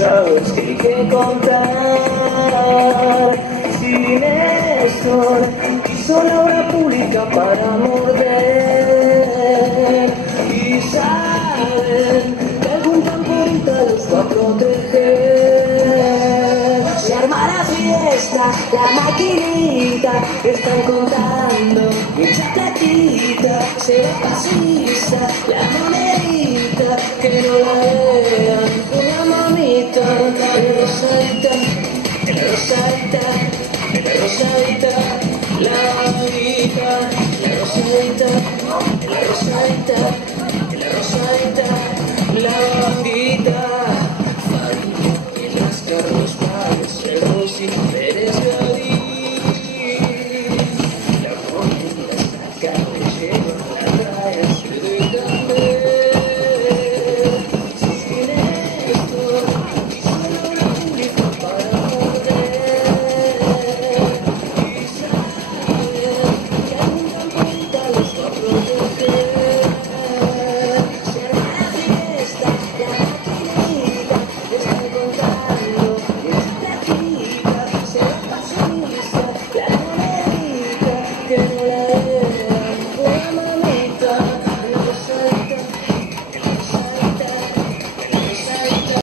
sabes que hay que contar. Sin Néstor hizo la obra pública para morder. Y saben que algún camporita los va a proteger. Se arma la fiesta, la maquinita, están contando mucha platita. Se ve pasista,